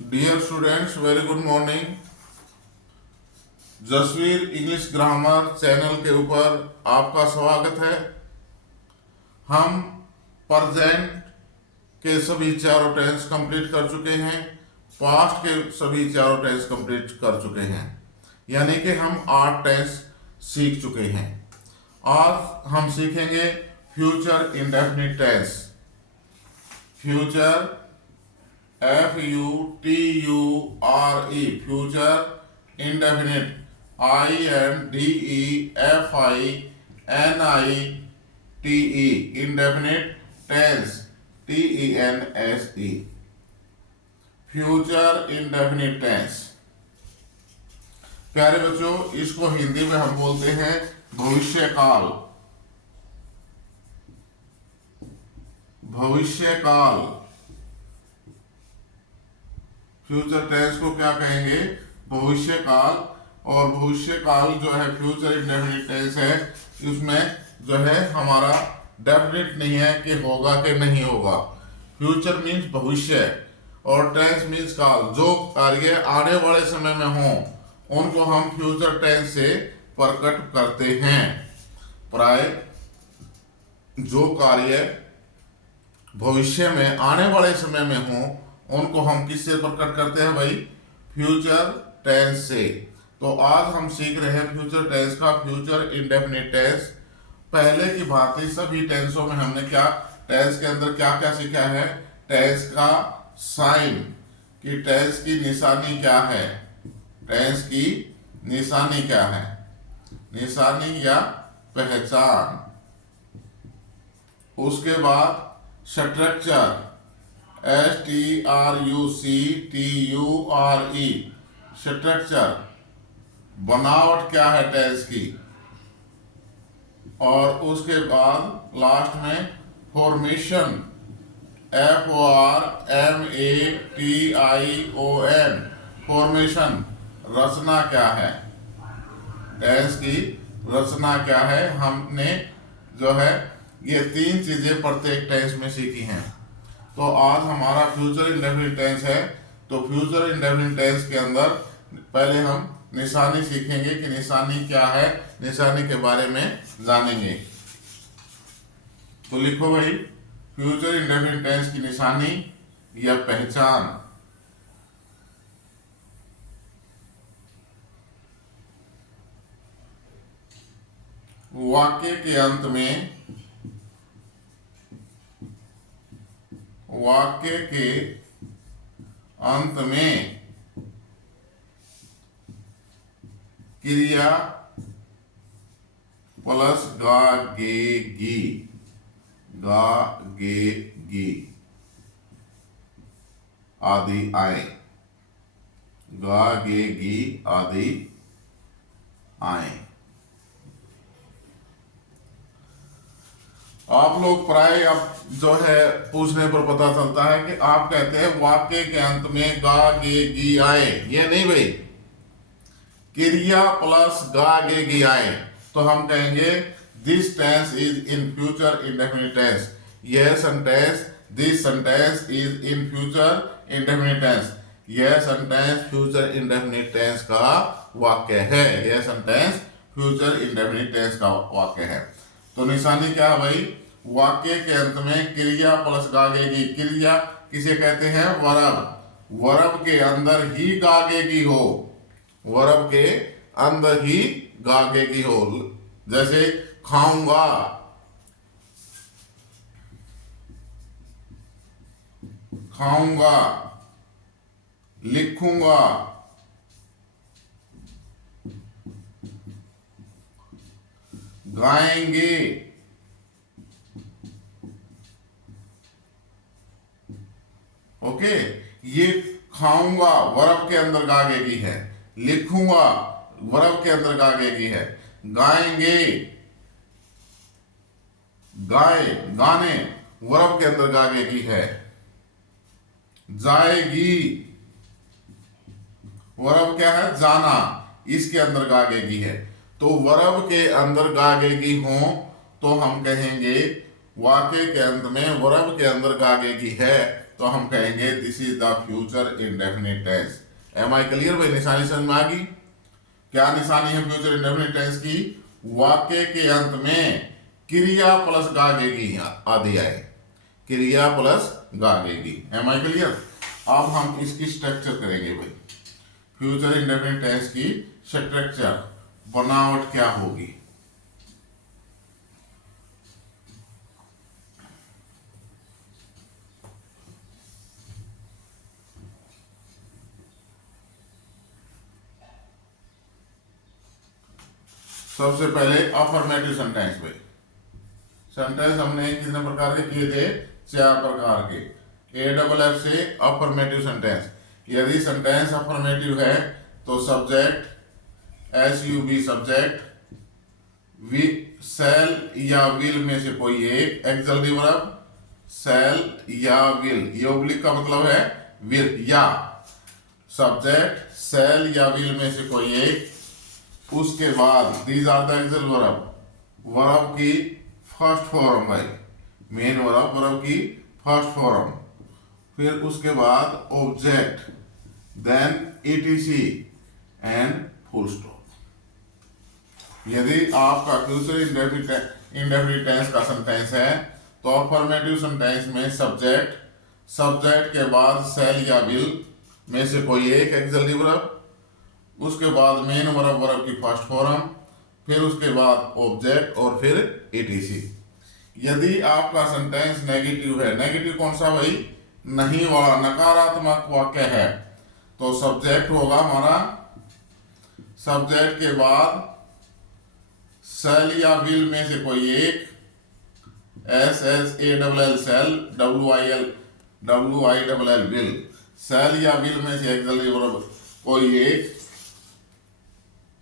Dear students, very good morning. Jasvir English grammar channel के ऊपर आपका स्वागत है। हम प्रेजेंट के सभी चारों टेंस कंप्लीट कर चुके हैं, पास्ट के सभी चारों टेंस कंप्लीट कर चुके हैं, यानी कि हम 8 टेंस सीख चुके हैं। आज हम सीखेंगे future indefinite tense. Future FUTURE, future indefinite INDEFINITE, indefinite tense TENSE, future indefinite tense. प्यारे बच्चों, इसको हिंदी में हम बोलते हैं भविष्य काल। भविष्य काल, फ्यूचर टेंस को क्या कहेंगे? भविष्य काल। और भविष्य काल जो है फ्यूचर इंडेफिनिट टेंस है, इसमें जो है हमारा डेफिनेट नहीं है कि होगा कि नहीं होगा। फ्यूचर मीन्स भविष्य और टेंस मीन्स काल। जो कार्य आने वाले समय में हो उनको हम फ्यूचर टेंस से प्रकट करते हैं। प्राय जो कार्य भविष्य में आने वाले समय में हो उनको हम किससे प्रकट करते हैं भाई? फ्यूचर टेंस से। तो आज हम सीख रहे हैं फ्यूचर टेंस का फ्यूचर इंडेफिनिट टेंस। पहले की भांति सभी टेंसों में हमने क्या टेंस के अंदर क्या क्या सीखा है? टेंस का साइन, कि टेंस की निशानी क्या है, टेंस की निशानी क्या है, निशानी या पहचान। उसके बाद स्ट्रक्चर, STRUCTURE, स्ट्रक्चर, बनावट क्या है टेंस की। और उसके बाद लास्ट में फॉर्मेशन, FORMATION, फॉर्मेशन, रचना क्या है, टेंस की रचना क्या है। हमने जो है ये 3 चीजें प्रत्येक टेंस में सीखी हैं। तो आज हमारा फ्यूचर इंडेफिनिट टेंस है। तो फ्यूचर इंडेफिनिट टेंस के अंदर पहले हम निशानी सीखेंगे कि निशानी क्या है, निशानी के बारे में जानेंगे। तो लिखो भाई, फ्यूचर इंडेफिनिट टेंस की निशानी या पहचान। वाक्य के अंत में, वाक्य के अंत में क्रिया प्लस गागेगी, गागेगी आदि आए, गागेगी आदि आए। आप लोग प्राय अब जो है पूछने पर पता चलता है कि आप कहते हैं वाक्य के अंत में गा गे गी आए। ये नहीं भाई, क्रिया प्लस गा गे गी आए तो हम कहेंगे this tense is in future indefinite tense. यह sentence, this sentence is in future indefinite tense. यह सेंटेंस फ्यूचर इंडेफिनिट टेंस का वाक्य है। यह सेंटेंस फ्यूचर इंडेफिनिट टेंस का वाक्य है। तो निशानी क्या है भाई? वाक्य के अंत में क्रिया प्लस गागेगी। क्रिया किसे कहते हैं? वर्ब। वर्ब के अंदर ही गागेगी हो, वर्ब के अंदर ही गागेगी हो। जैसे खाऊंगा, खाऊंगा, लिखूंगा, गाएंगे, ओके। ये खाऊंगा वर्ब के अंदर गागेगी है, लिखूंगा वर्ब के अंदर गागेगी है, गाएंगे, गाए गाने वर्ब के अंदर गागेगी है, जाएगी वर्ब क्या है? जाना, इसके अंदर गागेगी है। तो वर्ब के अंदर गागेगी हो तो हम कहेंगे वाक्य के अंत में वर्ब के अंदर गागेगी है तो हम कहेंगे this is the future indefinite tense. Am I clear भाई? निशानी समझ में आ गई? क्या निशानी है फ्यूचर इंडेफिनिट टेंस की? वाक्य के अंत में क्रिया प्लस गागेगी आदि आए, क्रिया प्लस गागेगी। Am I clear? अब हम इसकी स्ट्रक्चर करेंगे भाई, फ्यूचर इंडेफिनिट टेंस की स्ट्रक्चर, बनावट क्या होगी। सबसे पहले अफर्मेटिव सेंटेंस भाई। सेंटेंस हमने कितने प्रकार के किए थे? 4 प्रकार के। AFF से अफर्मेटिव सेंटेंस। यदि सेंटेंस अफर्मेटिव है तो सब्जेक्ट SUB सब्जेक्ट, शैल या विल में से कोई एक, एक्सक्लूसिव वर्ब शैल या विल, ये ओब्लिक का मतलब है विल या सब्जेक्ट शैल या विल में से कोई एक। उसके बाद these are the auxiliary verb, verb की फर्स्ट फॉर्म भाई, मेन वर्ब, वर्ब की फर्स्ट फॉर्म। फिर उसके बाद object, then ETC and full stop. यदि आपका फ्यूचर इंडेफिनिट टेंस का सेंटेंस है तो अफर्मेटिव सेंटेंस में सब्जेक्ट, सब्जेक्ट के बाद शैल या विल में से कोई एक एक्सक्लूसिव वर्ब, उसके बाद मेन वर्ब, वर्ब की फर्स्ट फॉर्म, फिर उसके बाद ऑब्जेक्ट और फिर ETC। यदि आपका सेंटेंस नेगेटिव है, नेगेटिव कौन सा भाई? नहीं वाला, नकारात्मक वाक्य है, तो सब्जेक्ट होगा हमारा, सब्जेक्ट के बाद शैल या विल में से कोई एक, SHALL शैल, WILL विल, शैल या विल में से एक्सक्लूसिव वर्ब कोई एक।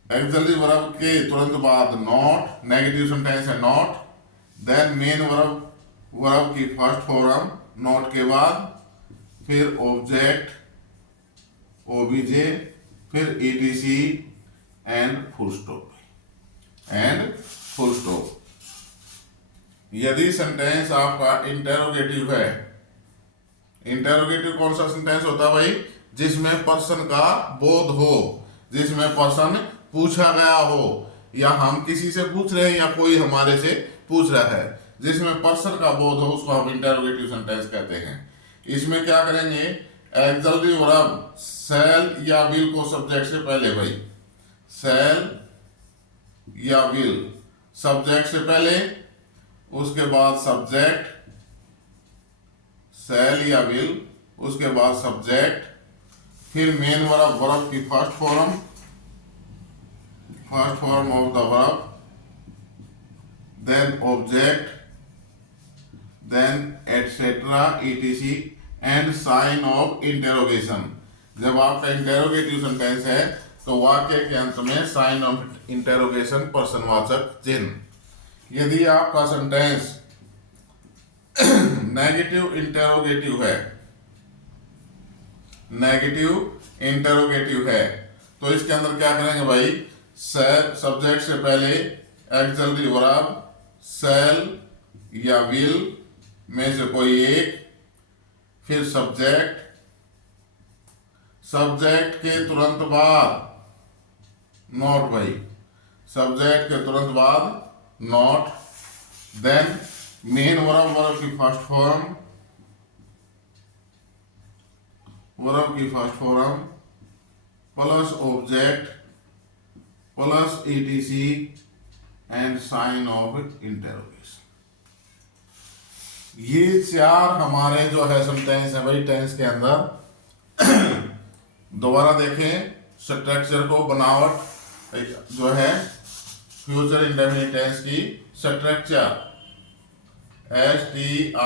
एक्सक्लूसिव वर्ब के तुरंत बाद नॉट, नेगेटिव सेंटेंस है not, then main verb, verb की फर्स्ट फॉर्म नॉट के बाद, फिर ऑब्जेक्ट OBJ, फिर ETC and full stop, and full stop. यदि सेंटेंस आपका इंटेरोगेटिव है, इंटेरोगेटिव कौन सा सेंटेंस होता है भाई? जिसमें पर्सन का बोध हो, जिसमें पर्सन पूछा गया हो, या हम किसी से पूछ रहे हैं या कोई हमारे से पूछ रहा है, जिसमें पर्सन का बोध हो, उसको हम इंटेरोगेटिव सेंटेंस कहते हैं। इसमें क्या करेंगे? एक्सक्लूसिव वर्ब शैल या विल को सब्जेक्ट से पहले भाई, शैल या विल सब्जेक्ट से पहले, उसके बाद सब्जेक्ट शैल या विल, उसके बाद सब्जेक्ट, फिर मेन वर्ब, वर्ब की first form of the verb, then object, then etc. ETC and sign of interrogation. जब आपका इंटेरोगेटिव सेंटेंस है तो वाक्य के अंत में साइन ऑफ इंटेरोगेशन, प्रश्नवाचक चिन्ह। यदि आपका सेंटेंस नेगेटिव इंटेरोगेटिव है, नेगेटिव इंटेरोगेटिव है, तो इसके अंदर क्या करेंगे भाई? सब्जेक्ट से पहले एक्सक्लूसिव वर्ब शैल या विल में से कोई एक, फिर सब्जेक्ट, सब्जेक्ट के तुरंत बाद नॉट भाई, सब्जेक्ट के तुरंत बाद not, then main verb, verb की फर्स्ट फॉर्म, वर्ब की first form plus object plus ETC and sign of interrogation. ये 4 हमारे जो है सेंटेंस है भाई टेंस के अंदर। दोबारा देखें स्ट्रक्चर को, बनावट जो है फ्यूचर इंडेफिनिट टेंस की स्ट्रक्चर, STRUCTURE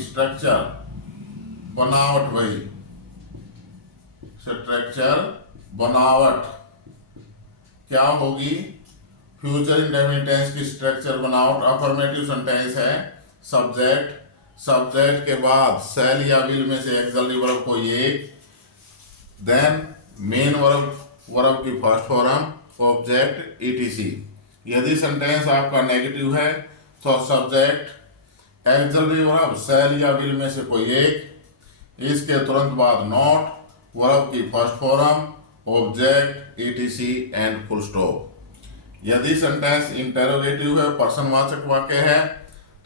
स्ट्रक्चर, बनावट भाई, स्ट्रक्चर बनावट क्या होगी? फ्यूचर इंडेफिनिट टेंस की स्ट्रक्चर बनावट, अफर्मेटिव सेंटेंस है, सब्जेक्ट, सब्जेक्ट के बाद शैल या विल में से एक्सक्लूसिव वर्ब कोई एक, देन मेन वर्ब, वर्ब की फर्स्ट फॉर्म, ऑब्जेक्ट ETC। यदि सेंटेंस आपका नेगेटिव है तो सब्जेक्ट एक्सिलरी वर्ब शैल या विल में से कोई एक, इसके तुरंत बाद नॉट, वर्ब की first form, object, ETC and full stop. यदि सेंटेंस इंटेरोगेटिव है, प्रश्नवाचक वाक्य है,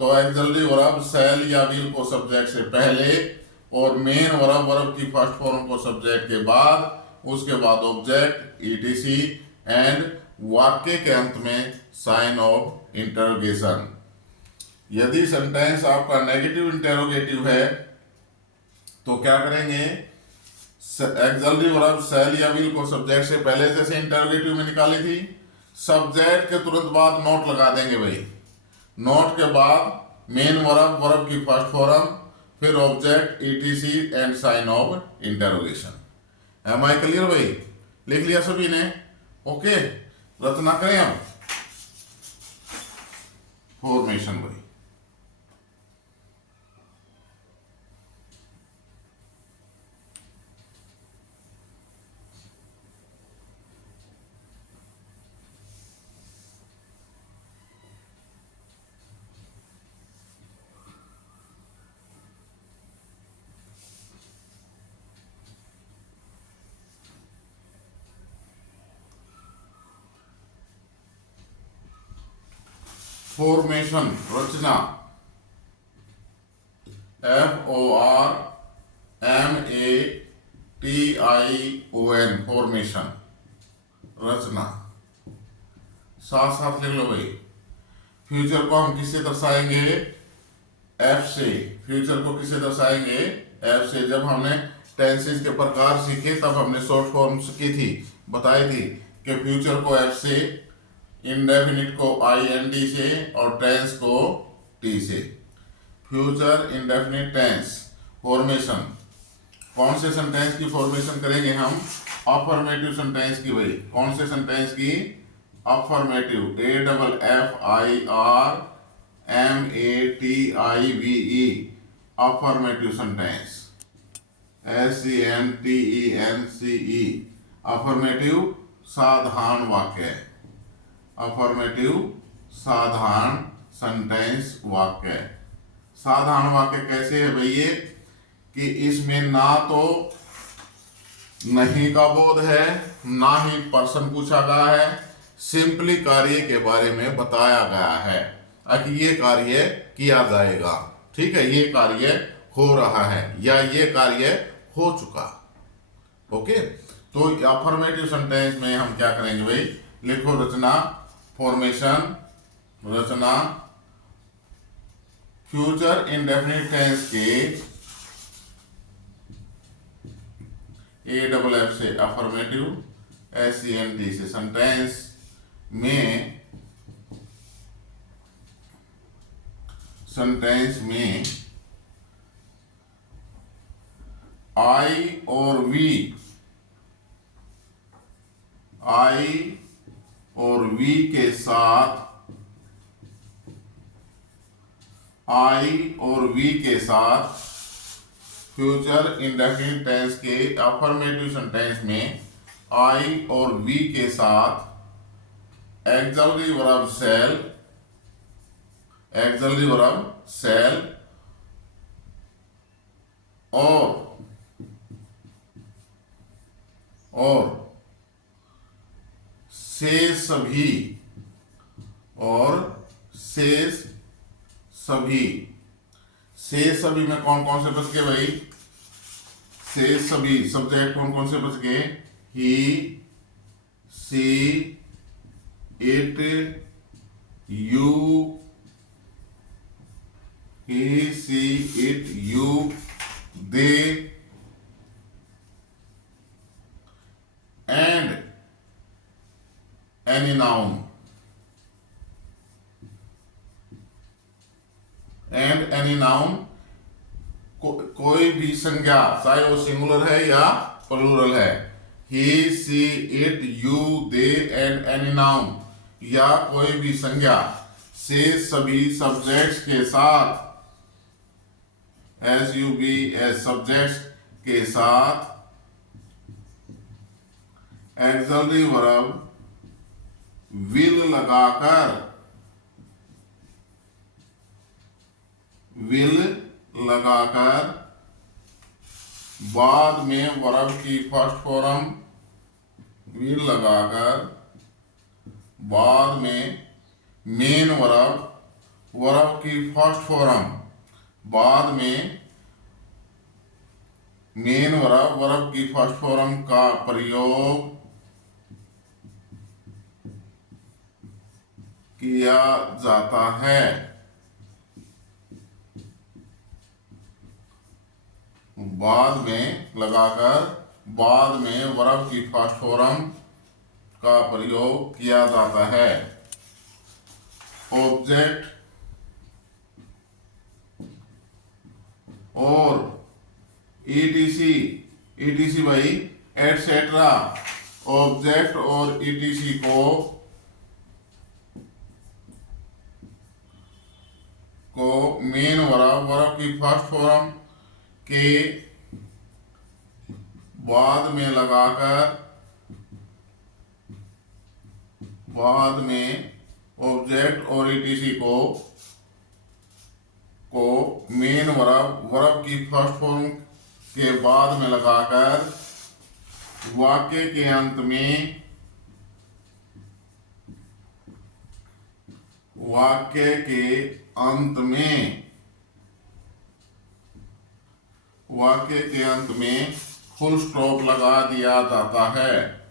तो एक्सिलरी वर्ब शैल या विल को सब्जेक्ट से पहले और मेन वर्ब की फर्स्ट फॉर्म को सब्जेक्ट के बाद, उसके बाद ऑब्जेक्ट, ईटीसी एंड वाक्य के अंत में साइन ऑफ इंटरोगेशन। यदि सेंटेंस आपका नेगेटिव इंटेरोगेटिव है तो क्या करेंगे, एक्सिलरी वर्ब शैल या विल को सब्जेक्ट से पहले, जैसे इंटेरोगेटिव में निकाली थी, सब्जेक्ट के तुरंत बाद नोट लगा देंगे भाई, नोट के बाद मेन वर्ब की फर्स्ट फॉर्म, फिर object, ETC and sign of interrogation. Am I clear भाई? लिख लिया सभी ने? ओके, रचना करें अब फॉर्मेशन भाई। फॉर्मेशन रचना, FORMATION फॉर्मेशन रचना। साथ साथ लिख लो भाई। फ्यूचर को हम किससे दर्शाएंगे? एफ से। फ्यूचर को किससे दर्शाएंगे? एफ से। जब हमने टेंसेस के प्रकार सीखे तब हमने शॉर्ट फॉर्म्स की थी, बताई थी कि फ्यूचर को एफ से, इंडेफिनिट को IND से और टेंस को T से। फ्यूचर इंडेफिनिट टेंस फॉर्मेशन, कौन से सेंटेंस की फॉर्मेशन करेंगे हम? अफर्मेटिव सेंटेंस की भाई। कौन से सेंटेंस की? Affirmative, AFFIRMATIVE affirmative sentence, SENTENCE affirmative साधारण वाक्य, अफर्मेटिव साधारण सेंटेंस वाक्य। साधारण वाक्य कैसे है भाई? ये कि इसमें ना तो नहीं का बोध है, ना ही प्रश्न पूछा गया है, सिंपली कार्य के बारे में बताया गया है कि ये कार्य किया जाएगा, ठीक है, ये कार्य हो रहा है या ये कार्य हो चुका। ओके, तो अफर्मेटिव सेंटेंस में हम क्या करेंगे भाई? लिखो रचना, फॉर्मेशन रचना, फ्यूचर इंडेफिनिट टेंस के AFF से अफर्मेटिव, SENT से सेंटेंस में, सेंटेंस में I और V, I और V के साथ, I और V के साथ फ्यूचर इंडेफिनिट टेंस के अफर्मेटिव सेंटेंस में I और V के साथ एक्सिलरी वर्ब शैल, एक्सिलरी वर्ब शैल और शेष सभी, और शेष सभी। शेष सभी में कौन कौन से बच गए भाई? शेष सभी सब्जेक्ट कौन कौन से बच गए? He, she, it, you, he, she, it, you, they and any noun, and any noun कोई भी संज्ञा, चाहे वो सिंगुलर है या प्लूरल है, he, she, it, you, they and any noun, या कोई भी संज्ञा से सभी सब्जेक्ट्स के साथ, SUBS सब्जेक्ट्स के साथ एक्सिलरी वर्ब विल लगाकर विल लगाकर बाद में वर्ब की फर्स्ट फॉर्म विल लगाकर बाद में मेन वर्ब की फर्स्ट फॉर्म बाद में मेन वर्ब की फर्स्ट फॉर्म का प्रयोग किया जाता है। बाद में लगाकर बाद में वर्ब की फर्स्ट फॉर्म का प्रयोग किया जाता है। ऑब्जेक्ट और ईटीसी भाई एटसेट्रा, ऑब्जेक्ट और ईटीसी को मेन वर्ब की फर्स्ट फॉर्म के बाद में लगाकर बाद में ऑब्जेक्ट और ईटीसी को मेन वर्ब की फर्स्ट फॉर्म के बाद में लगाकर वाक्य के अंत में फुल स्टॉप लगा दिया जाता है।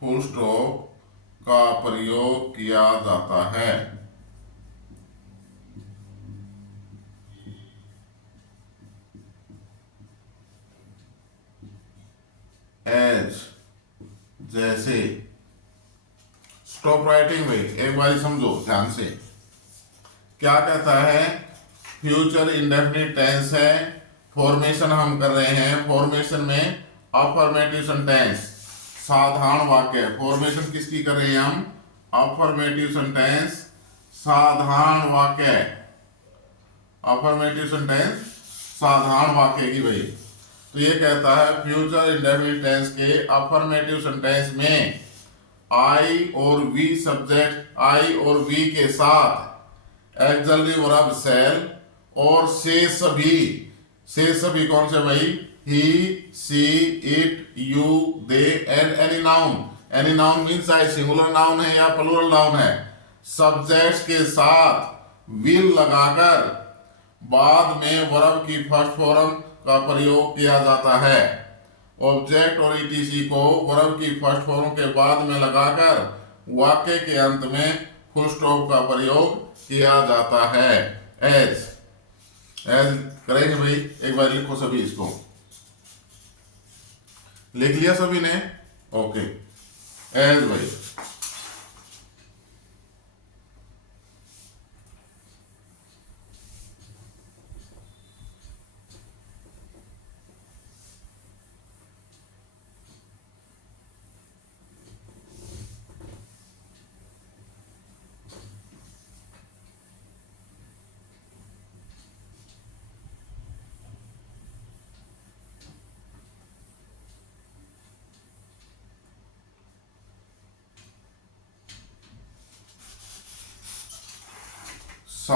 फुल स्टॉप का प्रयोग किया जाता है। एज जैसे। स्टॉप राइटिंग में एक बार समझो ध्यान से, क्या कहता है, फ्यूचर इंडेफिनिट टेंस है, फॉर्मेशन हम कर रहे हैं, फॉर्मेशन में अफर्मेटिव सेंटेंस साधारण वाक्य, फॉर्मेशन किसकी कर रहे हैं हम, अफर्मेटिव सेंटेंस साधारण वाक्य, अफर्मेटिव सेंटेंस साधारण वाक्य की भाई। तो ये कहता है फ्यूचर इंडेफिनिट टेंस के अफर्मेटिव सेंटेंस में आई और वी सब्जेक्ट, आई और वी के साथ एक्सिलरी वर्ब शैल और से सभी कौन से भाई, he she it you they and any noun. Any noun means चाहे सिंगुलर नाउन है या प्लूरल नाउन है, सब्जेक्ट्स के साथ विल लगाकर बाद में वर्ब की फर्स्ट फॉर्म का प्रयोग किया जाता है। ऑब्जेक्ट और ईटीसी को वर्ब की फर्स्ट फॉर्म के बाद में लगाकर वाक्य के अंत में फुल स्टॉप का प्रयोग किया जाता है। एज करेंगे भाई, एक बार लिखो सभी, इसको लिख लिया सभी ने, ओके। एज भाई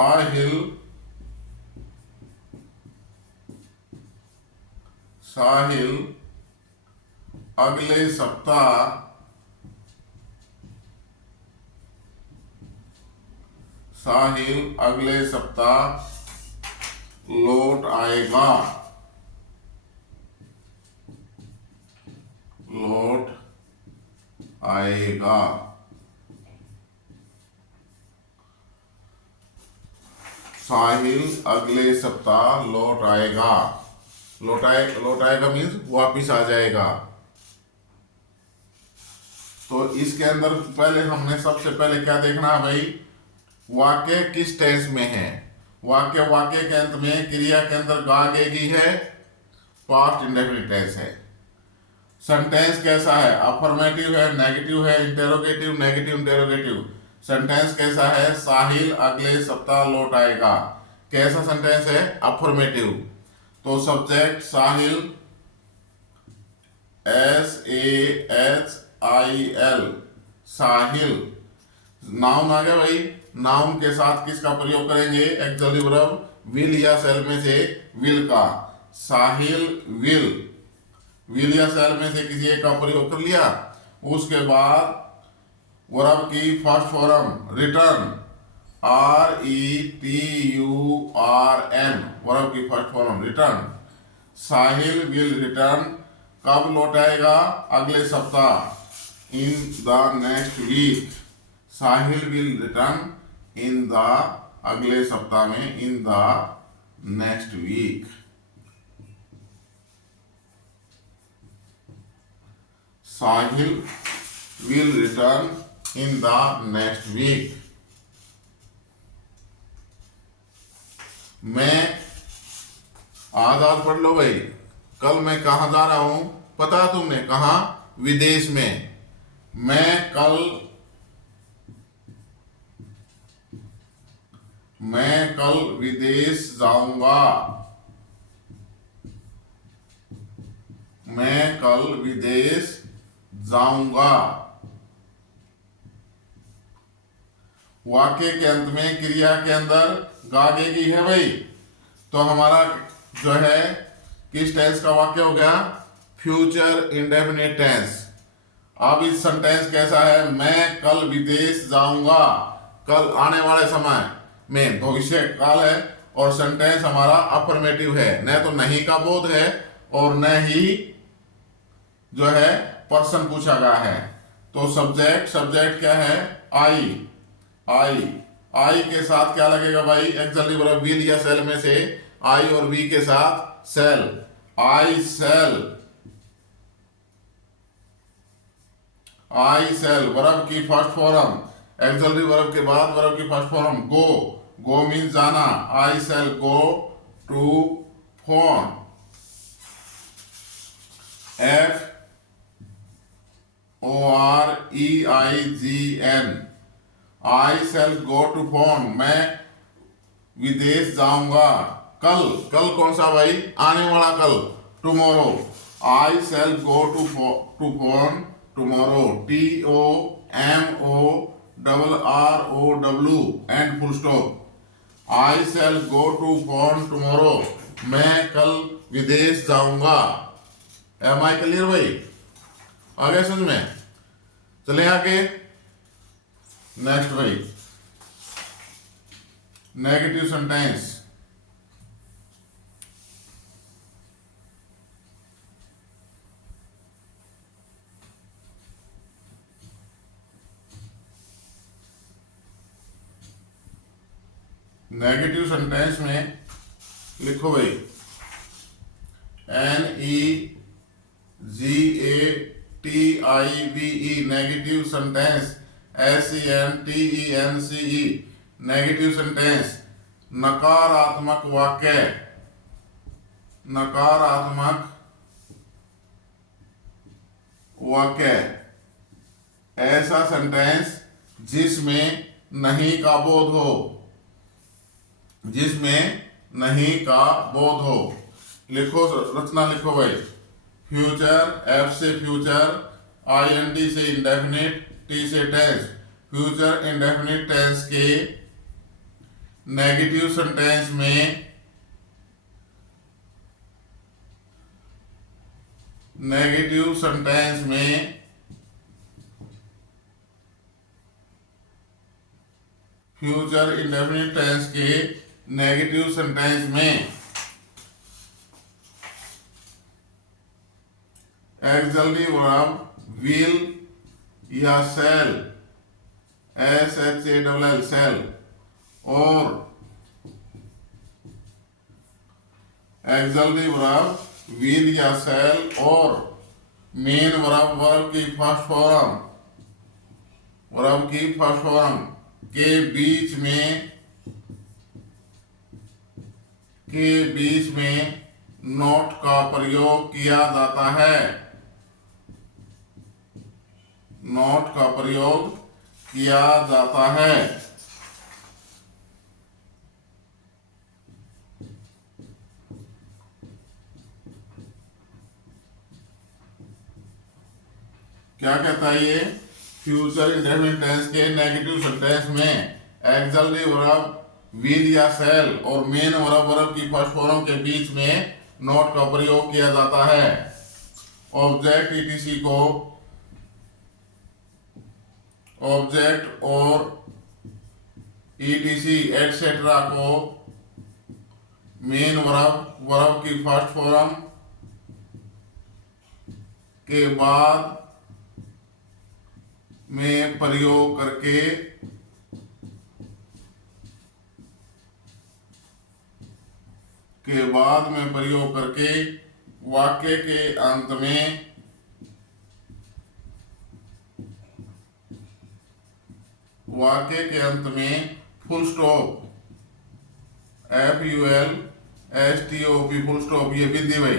साहिल अगले सप्ताह लौट आएगा। साहिल अगले सप्ताह लौट आएगा। लौट आएगा मीन्स वापिस आ जाएगा। तो इसके अंदर पहले हमने सबसे पहले क्या देखना है भाई, वाक्य किस टेंस में है। वाक्य के अंत में क्रिया के अंदर गा गेगी है, पास्ट इंडेफिनिट टेंस है। सेंटेंस कैसा है, अफर्मेटिव है, नेगेटिव है, इंटेरोगेटिव, नेगेटिव इंटेरोगेटिव। सेंटेंस कैसा है, साहिल अगले सप्ताह लौट आएगा। कैसा सेंटेंस है, अफर्मेटिव। तो सब्जेक्ट साहिल, SAHIL, साहिल। नाउन आ गया भाई। नाउन के साथ किसका प्रयोग करेंगे? एक्सक्लूसिव वर्ब विल या शैल में से विल का। साहिल विल, विल या शैल में से किसी एक का प्रयोग कर लिया। उसके बाद वर्ब की first form return, RETURN, verb की first form return. Sahil will return, कब लौटाएगा? अगले सप्ताह, in the next week. Sahil will return in the, अगले सप्ताह में, in the next week. Sahil will return in the next week. मैं आज पढ़ लो भाई। कल मैं कहा जा रहा हूं, पता तुमने? कहा? विदेश में। मैं कल विदेश जाऊंगा। मैं कल विदेश जाऊंगा। वाक्य के अंत में, क्रिया के अंदर गागेगी है भाई। तो हमारा जो है किस टेंस का वाक्य हो गया? Future indefinite tense. अब इस सेंटेंस कैसा है? मैं कल विदेश जाऊंगा। कल आने वाले समय में भविष्य काल है और सेंटेंस हमारा अफर्मेटिव है, न तो नहीं का बोध है और न ही जो है पर्सन पूछा गया है। तो सब्जेक्ट क्या है? आई के साथ क्या लगेगा भाई? एक्चुअली वर्ब विल या सेल में से आई और वी के साथ सेल। आई सेल वर्ब की फर्स्ट फॉर्म, एक्चुअली वर्ब के बाद वर्ब की फर्स्ट फॉर्म गो मीन्स जाना। I shall go to foreign. FOREIGN, I shall go to foreign, मैं विदेश जाऊंगा। कल कौन सा भाई? आने वाला कल, tomorrow. I shall go to foreign tomorrow. TOMORROW and full stop. I shall go to foreign tomorrow, मैं कल विदेश जाऊंगा। एम आई क्लियर भाई? आगे समझ में? चले आगे। नेक्स्ट भाई, नेगेटिव सेंटेंस। नेगेटिव सेंटेंस में लिखो भाई NEGATIVE, negative sentence. SENTENCE, negative sentence. नकारात्मक वाक्य, ऐसा सेंटेंस जिसमें नहीं का बोध हो, लिखो, रचना लिखो भाई। फ्यूचर, F से फ्यूचर, INT से इंडेफिनिट, T से टेंस। फ्यूचर इंडेफिनिट टेंस के नेगेटिव सेंटेंस में फ्यूचर इंडेफिनिट टेंस के नेगेटिव सेंटेंस में एक्सक्लूसिव वर्ब विल या शैल, SHALL शैल, और एक्सक्लूसिव वर्ब विल या शैल और मेन वर्ब की फर्स्ट फॉर्म के बीच में नॉट का प्रयोग किया जाता है। क्या कहता है ये? फ्यूचर इंडेफिनिट टेंस के नेगेटिव सेंटेंस में एक्सिलरी वर्ब विल या शैल और मेन वर्ब की फर्स्ट फॉर्म के बीच में नॉट का प्रयोग किया जाता है। ऑब्जेक्ट ईटीसी को ऑब्जेक्ट और ईटीसी एटसेट्रा को मेन वर्ब की फर्स्ट फॉर्म के बाद में प्रयोग करके वाक्य के अंत में full stop FULSTOP full stop, ये बिंदी भाई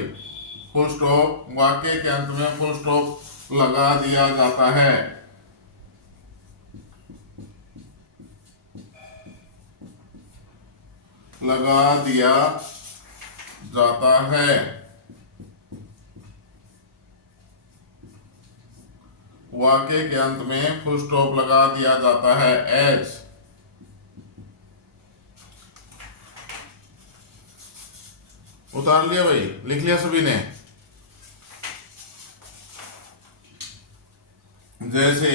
फुल स्टॉप, वाक्य के अंत में फुल स्टॉप लगा दिया जाता है। वाक्य के अंत में फुल स्टॉप लगा दिया जाता है। एज उतार लिया भाई, लिख लिया सभी ने। जैसे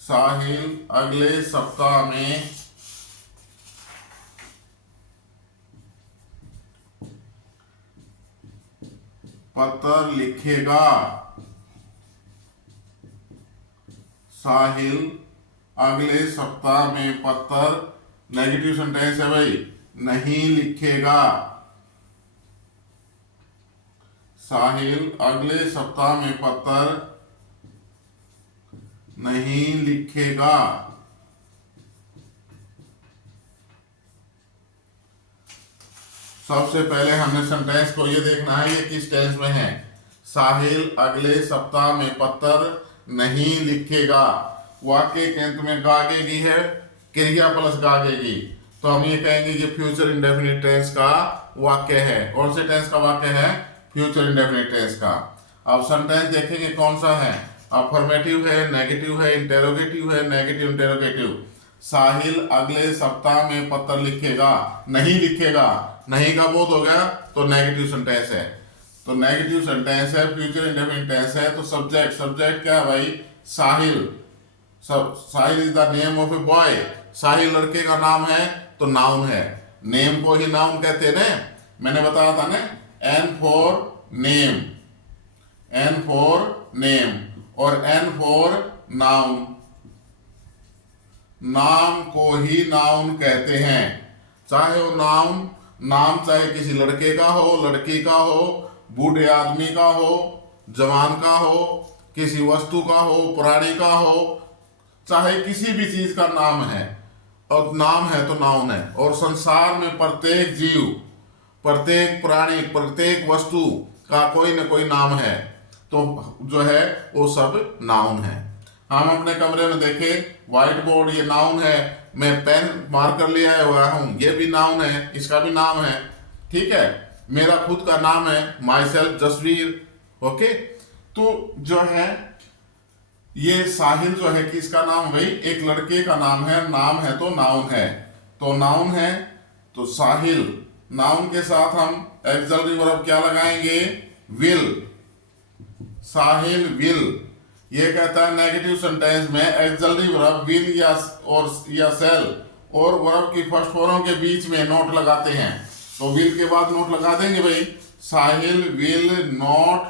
साहिल अगले सप्ताह में पत्र लिखेगा। साहिल अगले सप्ताह में पत्र, नेगेटिव सेंटेंस है भाई, नहीं लिखेगा। साहिल अगले सप्ताह में पत्र नहीं लिखेगा। सबसे पहले हमने सेंटेंस को ये देखना है ये किस टेंस में है। साहिल अगले सप्ताह में पत्र नहीं लिखेगा। वाक्य के अंत में गागेगी है, क्रिया प्लस गागेगी, तो हम ये कहेंगे कि फ्यूचर इंडेफिनिट टेंस का वाक्य है। कौन से टेंस का वाक्य है? फ्यूचर इंडेफिनिट टेंस का। अब सेंटेंस देखेंगे कौन सा है, अफर्मेटिव है, नेगेटिव है, इंटेरोगेटिव है, नेगेटिव इंटेरोगेटिव। साहिल अगले सप्ताह में पत्र लिखेगा, नहीं लिखेगा, नहीं का बोध हो गया तो नेगेटिव सेंटेंस है। तो नेगेटिव सेंटेंस है, फ्यूचर इंडेफिनिट टेंस है, तो सब्जेक्ट क्या है भाई? Sahil. Sahil is the name of a boy. Sahil लड़के का नाम है तो नाउन है, नेम को ही नाउन कहते हैं ना, मैंने बताया था ना, N for name, N for name और एन फॉर नाउन, नाम को ही नाउन कहते हैं। चाहे वो नाम चाहे किसी लड़के का हो, लड़की का हो, बूढ़े आदमी का हो, जवान का हो, किसी वस्तु का हो, प्राणी का हो, चाहे किसी भी चीज का नाम है, और नाम है तो नाउन है। और संसार में प्रत्येक जीव, प्रत्येक प्राणी, प्रत्येक वस्तु का कोई न कोई नाम है, तो जो है वो सब नाउन है। हम अपने कमरे में देखें, व्हाइट बोर्ड ये नाउन है, मैं पेन मार्कर ले आया हुआ हूँ, ये भी नाउन है, इसका भी नाम है, ठीक है। मेरा खुद का नाम है माई सेल्फ जसवीर, ओके। तो जो है ये साहिल जो है किसका नाम भाई? एक लड़के का नाम है, नाम है तो नाउन है, तो नाउन है तो साहिल। नाउन के साथ हम एक्सिलरी वर्ब क्या लगाएंगे? विल। Sahil will. ये कहता है नेगेटिव सेंटेंस में एक्सिलरी वर्ब विल या सेल और वर्ब की फर्स्ट फॉर्म के बीच में नोट लगाते हैं, तो विल के बाद नोट लगा देंगे भाई। साहिल विल नॉट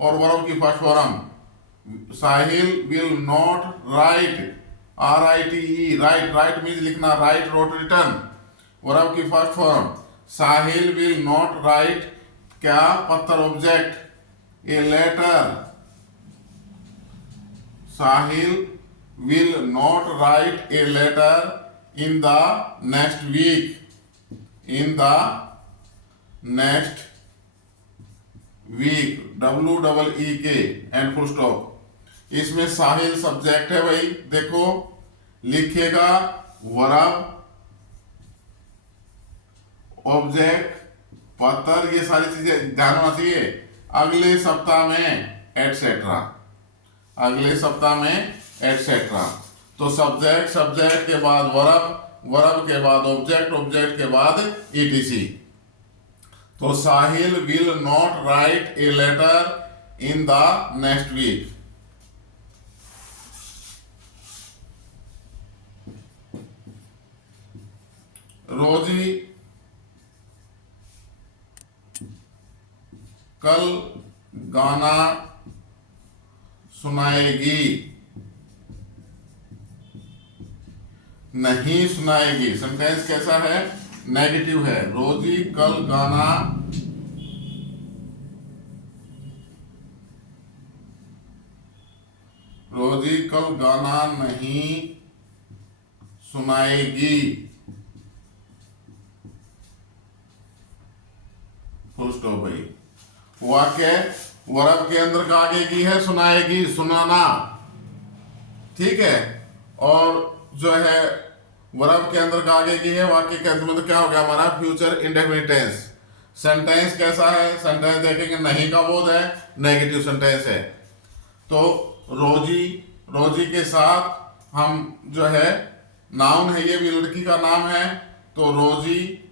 और वर्ब की first form, Sahil will not write, RITE, write, write means लिखना, राइट रोट रिटर्न, वर्ब की first form. Sahil will not write, क्या पत्थर object, a letter, Sahil will not write a letter in the next week, in the next week, WEEK and full stop. इसमें Sahil subject है भाई, देखो लिखेगा verb, object, पत्थर, ये सारी चीजें ध्यान होना चाहिए। अगले सप्ताह में एटसेट्रा, अगले सप्ताह में एटसेट्रा। तो सब्जेक्ट, सब्जेक्ट के बाद वर्ब, वर्ब के बाद ऑब्जेक्ट, ऑब्जेक्ट के बाद ETC। तो Sahil will not write a letter in the next week. Rosie कल गाना सुनाएगी, नहीं सुनाएगी। सेंटेंस कैसा है, नेगेटिव है। रोजी कल गाना रोजी कल गाना नहीं सुनाएगी, फुल स्टॉप भाई। वाक्य वर्ब के अंदर का आगे की है सुनाएगी, सुनाना, ठीक है। और जो है वर्ब के अंदर का आगे की है वाक्य के अंदर, मतलब क्या हो गया हमारा फ्यूचर इंडेफिनिट टेंस। सेंटेंस कैसा है, सेंटेंस देखेंगे नहीं का बोध है, नेगेटिव सेंटेंस है। तो रोजी, रोजी के साथ हम जो है नाउन है, ये भी लड़की का नाम है, तो रोजी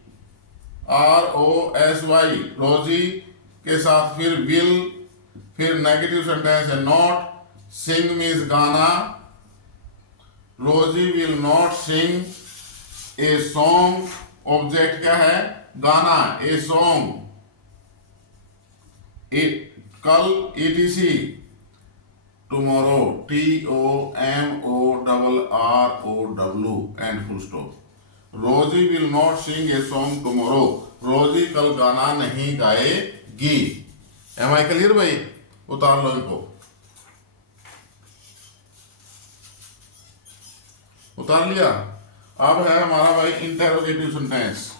ROSY, रोजी के साथ फिर विल, फिर नेगेटिव सेंटेंस है नॉट, सिंग मीन्स गाना, Rosie will not sing a song, object क्या है गाना, ए सॉन्ग, कल ETC, tomorrow TOMORROW and full stop. Rosie will not sing a song tomorrow, Rosie कल गाना नहीं गाएगी। एम आई क्लियर भाई, उतार लो इनको, उतार लिया। अब है हमारा भाई interrogative sentence.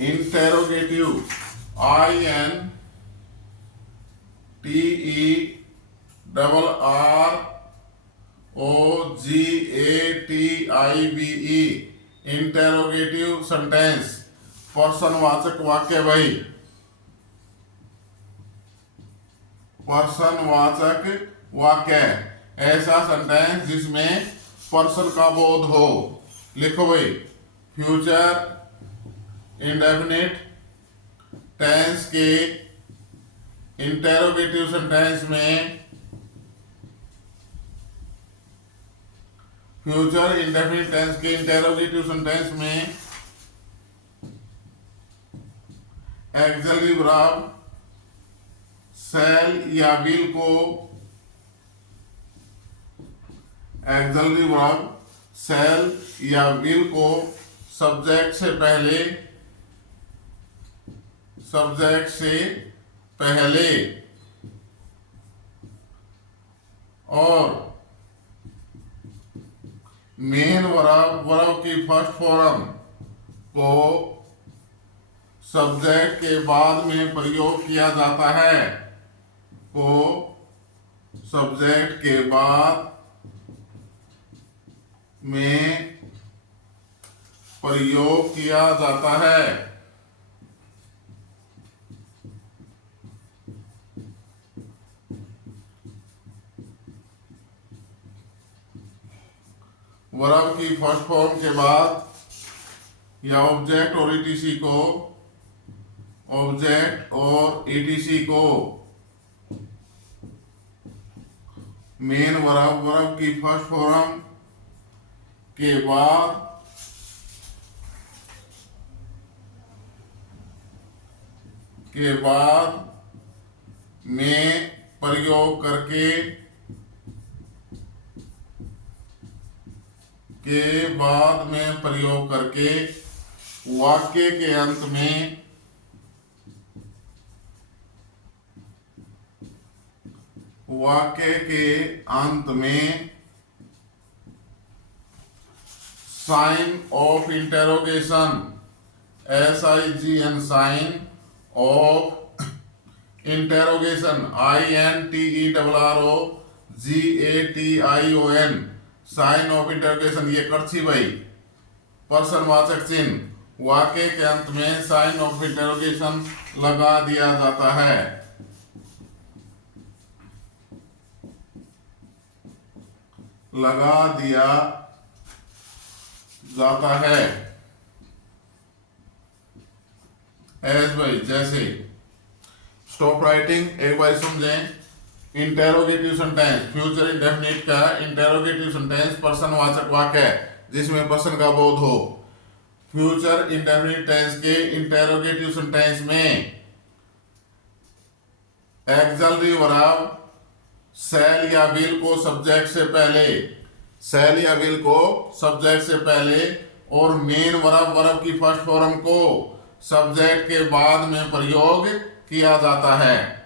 Interrogative INTERROGATIVE, interrogative sentence, पर्सनवाचक वाक्य भाई, पर्सनवाचक वाक्य, ऐसा सेंटेंस जिसमें पर्सन का बोध हो। लिखो भाई, फ्यूचर इंडेफिनिट टेंस के इंटेरोगेटिव सेंटेंस में, फ्यूचर इंडेफिनिट टेंस के इंटेरोगेटिव सेंटेंस में एक्सिलरी वर्ब शैल या विल को, एक्सिलरी वर्ब शैल या विल को सब्जेक्ट से पहले, सब्जेक्ट से पहले और मेन वर्ब, वर्ब की फर्स्ट फॉर्म को सब्जेक्ट के बाद में प्रयोग किया जाता है, को सब्जेक्ट के बाद में प्रयोग किया जाता है। वर्ब की फर्स्ट फॉर्म के बाद या ऑब्जेक्ट और ETC को, ऑब्जेक्ट और ईटीसी को मेन वर्ब की फर्स्ट फॉर्म के बाद में प्रयोग करके वाक्य के अंत में sign of interrogation SIGN sign of interrogation INTERROGATION sign of interrogation, ये कर्ची भाई प्रश्नवाचक चिन्ह वाक्य के अंत में साइन ऑफ इंटेरोगेशन लगा दिया जाता है। एज भाई जैसे स्टॉप राइटिंग एक बार समझें। इंटेरोगेटिव सेंटेंस फ्यूचर इंडेफिनिट का इंटेरोगेटिव सेंटेंस प्रश्नवाचक वाक्य जिसमें प्रश्न का बोध हो। फ्यूचर इंडेफिनिट टेंस के इंटेरोगेटिव सेंटेंस में एक्सिलरी वर्ब शैल या विल को सब्जेक्ट से पहले और मेन वर्ब की फर्स्ट फॉर्म को सब्जेक्ट के बाद में प्रयोग किया जाता है।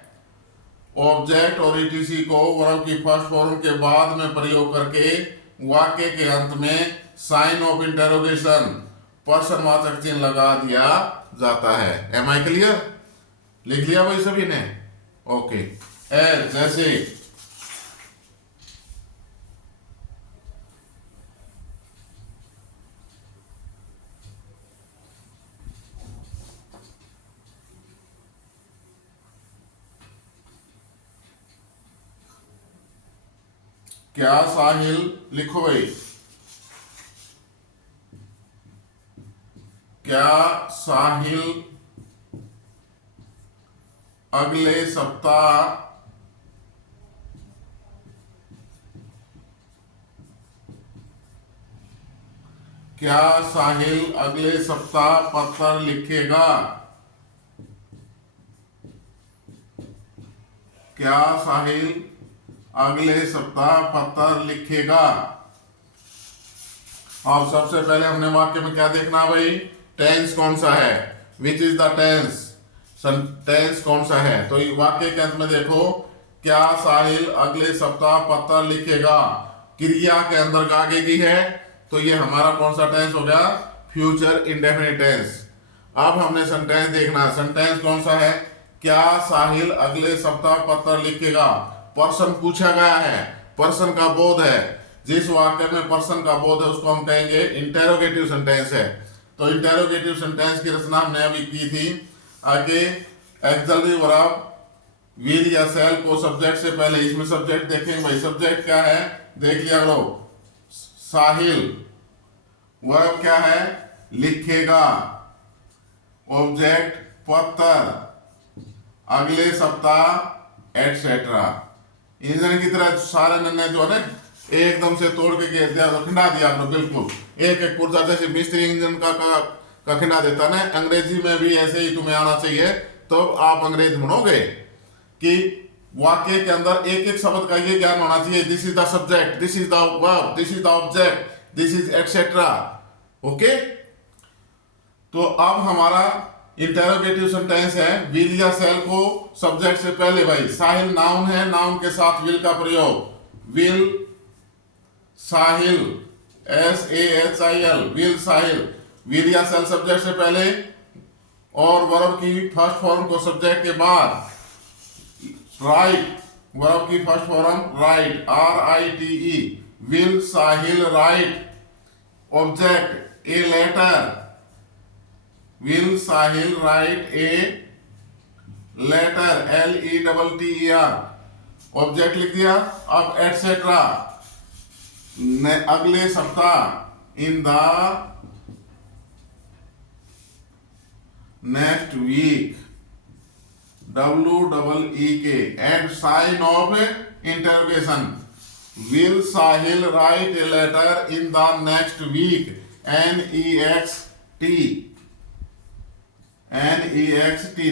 ऑब्जेक्ट और ईटीसी को वर्ब की फर्स्ट फॉर्म के बाद में प्रयोग करके वाक्य के अंत में साइन ऑफ इंटेरोगेशन प्रश्नवाचक चिन्ह लगा दिया जाता है। Am I clear? लिख लिया भाई सभी ने? ओके। एज जैसे क्या साहिल, लिखो भाई, क्या साहिल अगले सप्ताह पत्र लिखेगा? क्या साहिल अगले सप्ताह पत्र लिखेगा? अब सबसे पहले हमने वाक्य में क्या देखना भाई? टेंस कौन सा है, which is the tense, tense कौन सा है। तो वाक्य के अंत में देखो, क्या साहिल अगले सप्ताह पत्र लिखेगा, क्रिया के अंदर आगे की है, तो ये हमारा कौन सा टेंस हो गया? Future indefinite tense. अब हमने सेंटेंस देखना, सेंटेंस कौन सा है? क्या साहिल अगले सप्ताह पत्र लिखेगा। पर्सन पूछा गया है, पर्सन का बोध है। जिस वाक्य में पर्सन का बोध है उसको हम कहेंगे इंटेरोगेटिव सेंटेंस है। तो इंटेरोगेटिव सेंटेंस की रचना हमने अभी की थी। आगे एक्सिलरी वर्ब विल या शैल को सब्जेक्ट से पहले, इसमें सब्जेक्ट देखेंगे भाई, सब्जेक्ट क्या है देख लिया करो, साहिल। वर्ब क्या है? लिखेगा। ऑब्जेक्ट पत्र, अगले सप्ताह एटसेट्रा। इंजन की तरह सारे नन्हे जो है एकदम से तोड़ के दिया, खिंडा दिया आपने, बिल्कुल एक एक पुर्जा जैसे मिस्त्री इंजन का खिंडा देता ना। अंग्रेजी में भी ऐसे ही तुम्हें आना चाहिए, तो आप अंग्रेज बनोगे कि वाक्य के अंदर एक एक शब्द का ये ज्ञान होना चाहिए। This is the subject, this is the verb, this is the object, this is etcetera. Okay, तो अब हमारा इंटेरोगेटिव सेंटेंस है विल या शैल को सब्जेक्ट से पहले। भाई साहिल नाउन है, नाउन के साथ विल का प्रयोग, will Sahil, SAHIL, will Sahil. Will या शैल सब्जेक्ट से पहले और वर्ब की फर्स्ट फॉर्म को सब्जेक्ट के बाद। राइट, वर्ब की first form write, RITE, will Sahil write. Object a letter, will Sahil write a letter, LETTER। Object लिख दिया। अब एटसेट्रा, अगले सप्ताह, in the next week. WEEK and sign of interrogation. Will Sahil write a letter in the next week? NEXT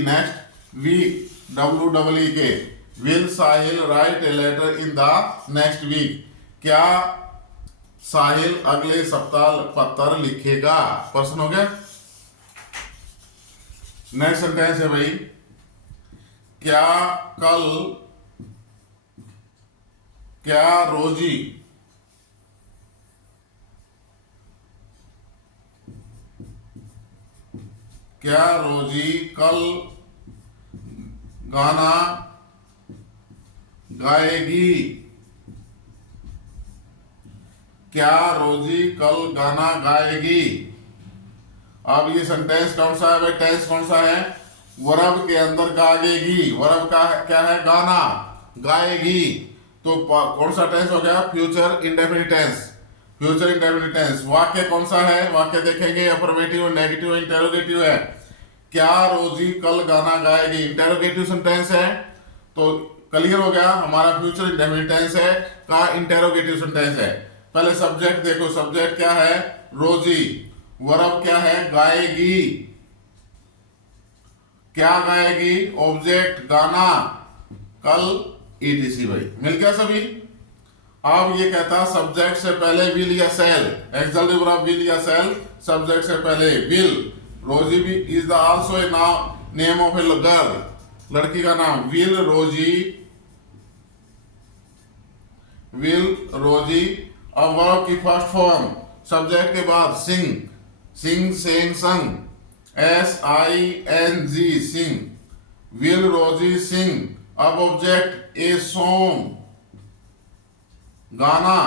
next week. WEEK. Will Sahil write a letter in the next week? क्या साहिल अगले सप्ताह पत्र लिखेगा? प्रश्न हो गया। Next sentence है भाई, क्या रोजी कल गाना गाएगी? क्या रोजी कल गाना गाएगी? अब ये सेंटेंस कौन सा है भाई? टेंस कौन सा है? वर्ब के अंदर गाएगी। वर्ब का क्या है? गाना, गाएगी। तो कौन सा टेंस हो गया? Future indefinite tense. Future indefinite tense. वाक्य कौन सा है? वाक्य देखेंगे, अफर्मेटिव, नेगेटिव, इंटेरोगेटिव है। क्या रोजी कल गाना गाएगी? इंटेरोगेटिव सेंटेंस है, तो क्लियर हो गया, हमारा फ्यूचर इंडेफिनिट टेंस है का इंटेरोगेटिव सेंटेंस है। पहले सब्जेक्ट देखो, सब्जेक्ट क्या है? रोजी। वर्ब क्या है? गाएगी। क्या गाएगी? ऑब्जेक्ट गाना, कल ETC। भाई मिल गया सभी। अब ये कहता सब्जेक्ट से पहले विल या सेल, एक्सल्टिव वर्ब विल या सेल, सब्जेक्ट से पहले विल। रोजी भी is the also a name of a girl, लड़की का नाम। विल रोजी। अब वर्ब की फर्स्ट फॉर्म, सब्जेक्ट के बाद सिंग, सेंग, संग, SING, सिंग। विल रोजी सिंग। अब ऑब्जेक्ट ए सॉन्ग, गाना,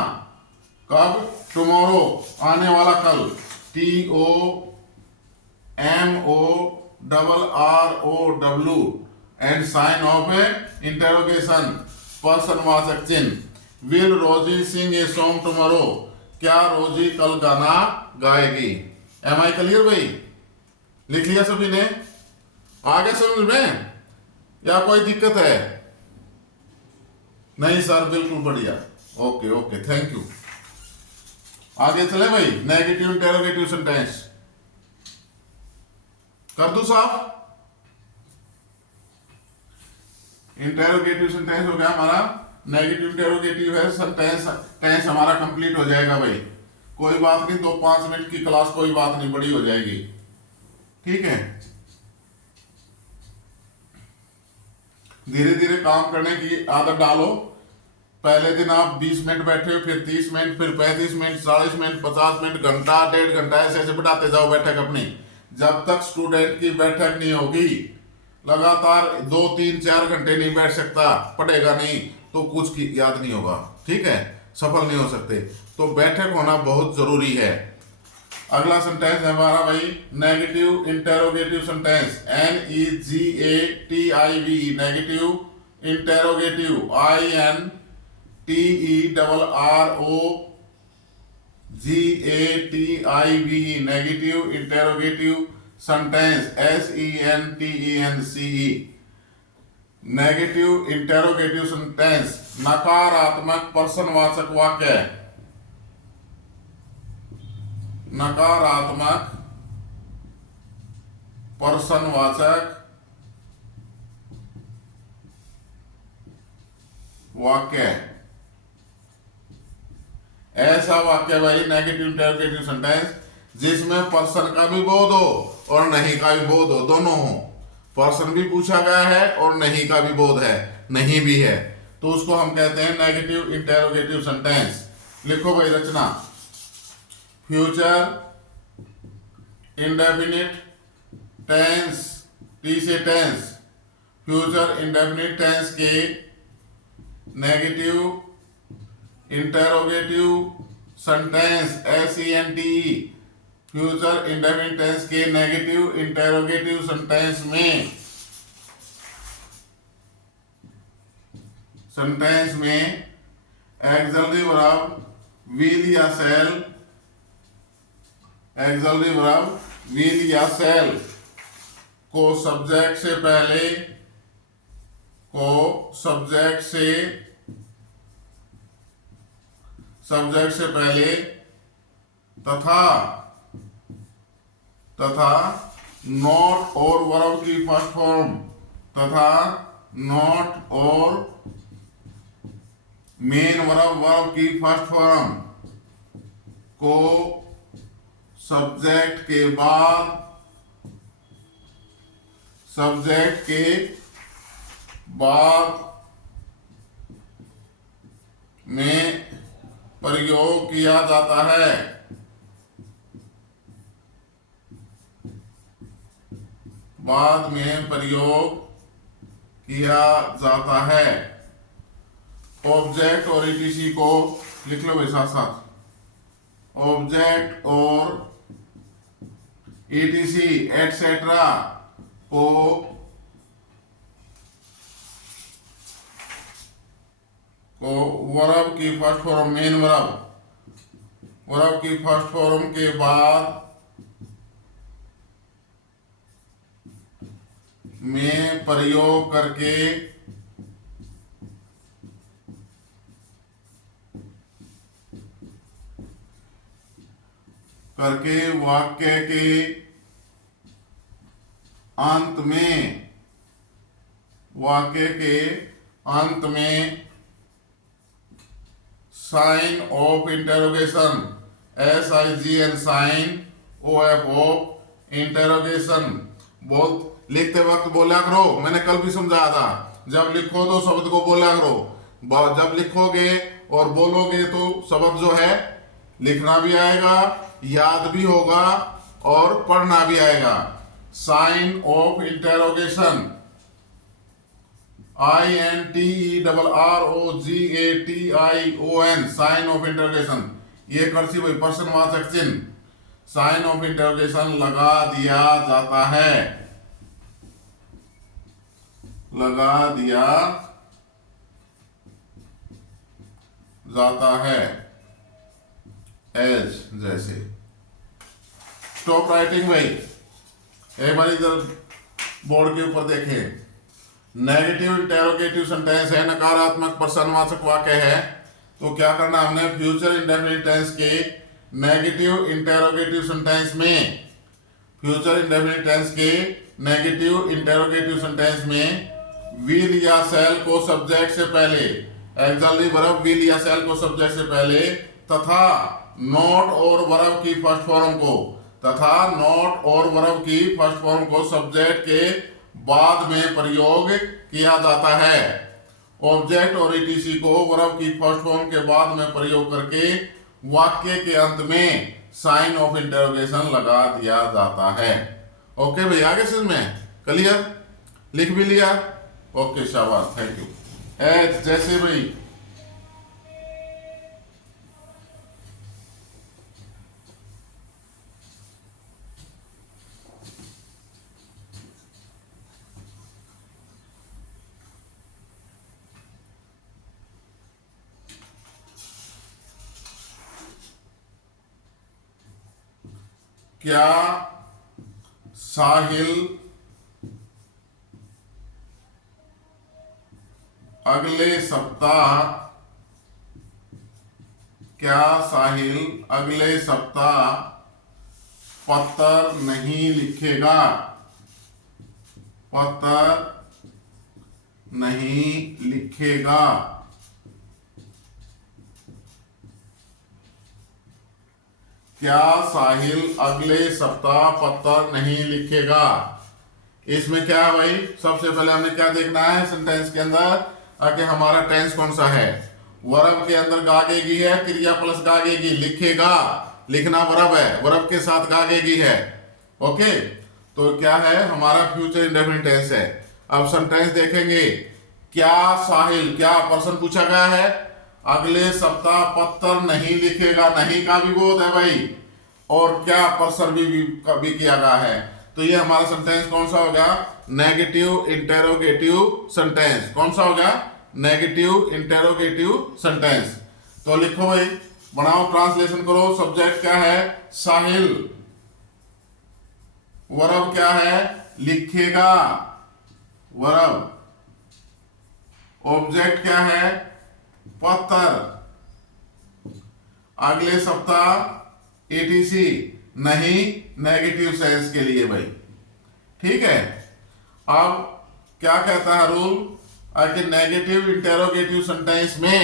कब? टुमारो, आने वाला कल, TOMORROW and sign of a interrogation, पर्सनवाचक चिन्ह। विल रोजी सिंग ए सॉन्ग टुमारो? क्या रोजी कल गाना गाएगी? एम आई क्लियर भाई? लिख लिया सभी ने? आ गया समझ में या कोई दिक्कत है? नहीं सर, बिल्कुल बढ़िया। Okay, thank you. आगे चले भाई, नेगेटिव इंटेरोगेटिव सेंटेंस कर दूं साफ? इंटेरोगेटिव सेंटेंस हो गया हमारा, नेगेटिव इंटेरोगेटिव है सेंटेंस। टेंस हमारा कंप्लीट हो जाएगा भाई, कोई बात नहीं। 2-5 मिनट की क्लास, कोई बात नहीं, बड़ी हो जाएगी, ठीक है। धीरे धीरे काम करने की आदत डालो। पहले दिन आप 20 मिनट बैठे हो, फिर 30 मिनट, फिर 35 मिनट, 40 मिनट, 50 मिनट, घंटा, 1.5 घंटा, ऐसे बढ़ाते जाओ बैठक अपनी। जब तक स्टूडेंट की बैठक नहीं होगी, लगातार 2, 3, 4 घंटे नहीं बैठ सकता, पढ़ेगा नहीं, तो कुछ की याद नहीं होगा, ठीक है, सफल नहीं हो सकते। तो बैठक होना बहुत जरूरी है। अगला सेंटेंस है हमारा भाई, negative interrogative sentence, NEGATIV, negative interrogative, INTERROGATIV, negative interrogative sentence, SENTENCE। Negative interrogative sentence नकारात्मक प्रश्नवाचक वाक्य, नकारात्मक प्रश्नवाचक वाक्य। ऐसा वाक्य भाई नेगेटिव इंटेरोगेटिव सेंटेंस जिसमें पर्सन का भी बोध हो और नहीं का भी बोध हो, दोनों हो। पर्सन भी पूछा गया है और नहीं का भी बोध है, नहीं भी है, तो उसको हम कहते हैं नेगेटिव इंटेरोगेटिव सेंटेंस। लिखो भाई रचना, फ्यूचर इंडेफिनिट टेंस, टी से टेंस, फ्यूचर इंडेफिनिट टेंस के negative interrogative sentence, SENTE, future indefinite tense के नेगेटिव इंटेरोगेटिव सेंटेंस में एक्सल्टिव वर्ब विल या शैल, एक्सल्टिव वर्ब विल या शैल को सब्जेक्ट से पहले को सब्जेक्ट से पहले तथा नॉट और वर्ब की फर्स्ट फॉर्म तथा नॉट और मेन वर्ब की फर्स्ट फॉर्म को सब्जेक्ट के बाद में प्रयोग किया जाता है। बाद में प्रयोग किया जाता है। ऑब्जेक्ट और ईटीसी को लिख लो भाई साथ साथ। ऑब्जेक्ट और ईटीसी एटसेट्रा को वर्ब की फर्स्ट फॉर्म मेन वर्ब की फर्स्ट फॉर्म के बाद में प्रयोग करके वाक्य के अंत में sign of interrogation SIGN sign OF of interrogation बहुत लिखते वक्त बोला करो। मैंने कल भी समझाया था, जब लिखो तो शब्द को बोला करो। जब लिखोगे और बोलोगे तो शब्द जो है लिखना भी आएगा, याद भी होगा और पढ़ना भी आएगा। Sign of interrogation INTERROGATION sign of interrogation, ये कर्सिव भाई प्रश्नवाचक चिन्ह साइन ऑफ इंटेरोगेशन लगा दिया जाता है एज जैसे। स्टॉप राइटिंग भाई, एक बार इधर बोर्ड के ऊपर देखें। नेगेटिव इंटेरोगेटिव सेंटेंस है, नकारात्मक प्रश्नवाचक वाक्य है, तो क्या करना हमने फ्यूचर इंडेफिनिट टेंस के नेगेटिव इंटेरोगेटिव सेंटेंस में विल या शैल को सब्जेक्ट से पहले, एक्सुअली वर्ब विल या शैल को सब्जेक्ट से पहले तथा नॉट और वर्ब की फर्स्ट फॉर्म को सब्जेक्ट के बाद में प्रयोग किया जाता है। ऑब्जेक्ट और ईटीसी को वर्ब की फर्स्ट फॉर्म के बाद में प्रयोग करके वाक्य के अंत में साइन ऑफ इंटरोगेशन लगा दिया जाता है। ओके भाई, आगे समझ में क्लियर? लिख भी लिया? ओके शाबाश, थैंक यू। एज जैसे भाई क्या साहिल अगले सप्ताह पत्र नहीं लिखेगा? क्या साहिल अगले सप्ताह पत्र नहीं लिखेगा? इसमें क्या है भाई, सबसे पहले हमें क्या देखना है सेंटेंस के अंदर कि हमारा टेंस कौन सा है। वर्ब के अंदर गागेगी है, क्रिया प्लस गागेगी, लिखेगा, लिखना वर्ब है, वर्ब के साथ गागेगी है। ओके, तो क्या है हमारा फ्यूचर इंडेफिनिट टेंस है। अब सेंटेंस देखेंगे, क्या साहिल, क्या पर्सन पूछा गया है, अगले सप्ताह पत्र नहीं लिखेगा, नहीं का भी बोध है भाई, और क्या पर्सन भी किया गया है, तो ये हमारा सेंटेंस कौन सा होगा? Negative interrogative sentence. कौन सा होगा? Negative interrogative sentence. तो लिखो भाई, बनाओ, ट्रांसलेशन करो। सब्जेक्ट क्या है? साहिल। वर्ब क्या है? लिखेगा, वर्ब। ऑब्जेक्ट क्या है? पत्थर। अगले सप्ताह एटीसी नहीं नेगेटिव सेंस के लिए भाई, ठीक है। अब क्या कहता है रूल? नेगेटिव इंटेरोगेटिव सेंटेंस में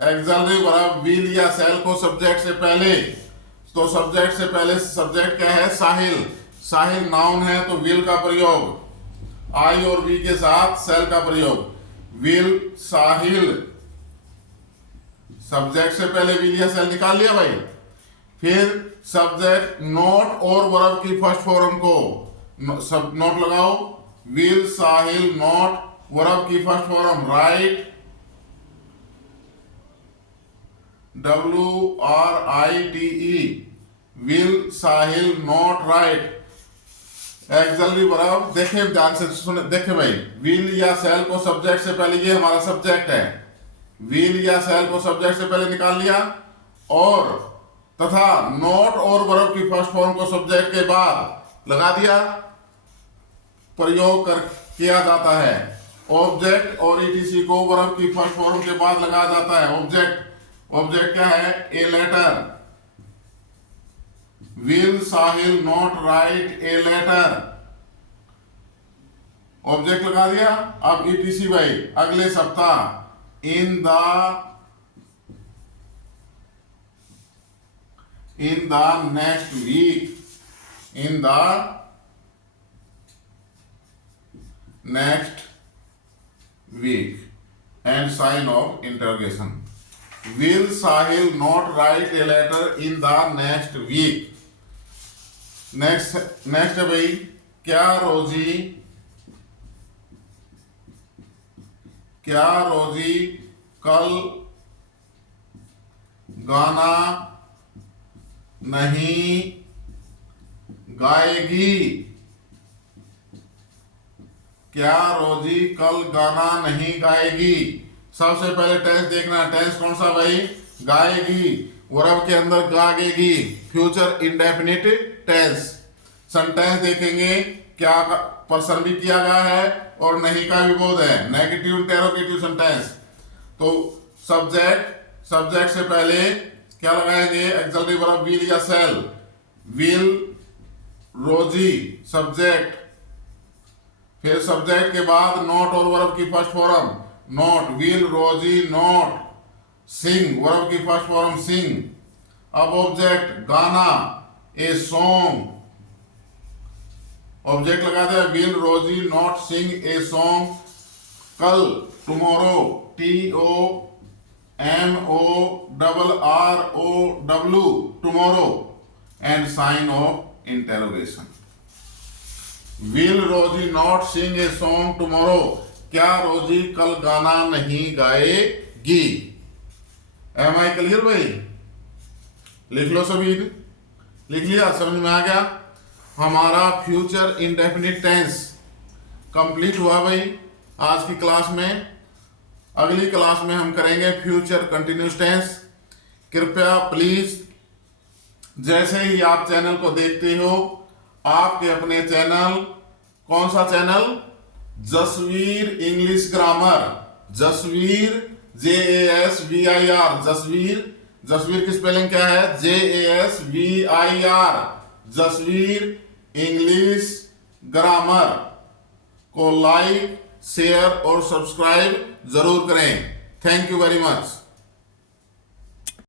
एक्सिलरी वर्ब विल या शैल को सब्जेक्ट से पहले, तो सब्जेक्ट से पहले सब्जेक्ट क्या है? साहिल। साहिल नाउन है तो विल का प्रयोग, आई और वी के साथ शैल का प्रयोग। विल साहिल, सब्जेक्ट से पहले विल या शैल निकाल लिया भाई। फिर सब्जेक्ट नॉट और वर्ब की फर्स्ट फॉर्म को सब नोट लगाओ। विल साहिल नॉट, वर्ब की first form right, WRITE, will Sahil not right. Axillary verb देखे ध्यान से सुने, देखे भाई, विल या शैल को सब्जेक्ट से पहले, ये हमारा सब्जेक्ट है, विल या शैल को सब्जेक्ट से पहले निकाल लिया, और तथा नॉट और वर्ब की फर्स्ट फॉर्म को सब्जेक्ट के बाद लगा दिया, प्रयोग कर किया जाता है। ऑब्जेक्ट और ईटीसी को वर्ब की फर्स्ट फॉर्म के बाद लगाया जाता है। ऑब्जेक्ट क्या है? A letter. Will Sahil not write a letter, object लगा दिया। अब ईटीसी भाई, अगले सप्ताह, in the next week, in the next week, and sign of interrogation. Will Sahil not write a letter in the next week. Next है भाई, क्या रोजी कल गाना नहीं गाएगी? क्या रोजी कल गाना नहीं गाएगी? सबसे पहले टेंस देखना, टेंस कौन सा भाई? गाएगी, वर्ब के अंदर गाएगी, फ्यूचर इंडेफिनिट टेंस। सेंटेंस देखेंगे, क्या पर्सन भी किया गया है और नहीं का भी बोध है, नेगेटिव इंटेरोगेटिव सेंटेंस। तो सब्जेक्ट से पहले क्या लगाएंगे? एक्सिलरी वर्ब विल या शैल। विल रोजी सब्जेक्ट, फिर सब्जेक्ट के बाद नॉट और वर्ब की first form not, will Rosie not sing, verb की फर्स्ट फॉर्म सिंग। अब ऑब्जेक्ट गाना, ए सॉन्ग, ऑब्जेक्ट लगा दे, will Rosie not sing a song कल, tomorrow, TOMORROW, tomorrow, and sign of interrogation. Will Rosie not sing a song tomorrow, क्या रोजी कल गाना नहीं गाएगी? एम आई क्लियर भाई? लिख लो सभी, लिख लिया, समझ में आ गया? हमारा फ्यूचर इंडेफिनिट टेंस कंप्लीट हुआ भाई आज की क्लास में। अगली क्लास में हम करेंगे फ्यूचर कंटिन्यूस टेंस। कृपया प्लीज, जैसे ही आप चैनल को देखते हो, आपके अपने चैनल, कौन सा channel? Jasvir English grammar, Jasvir JASVIR, Jasvir की स्पेलिंग क्या है? JASVIR, जसवीर इंग्लिश ग्रामर को लाइक, शेयर और सब्सक्राइब जरूर करें। Thank you very much.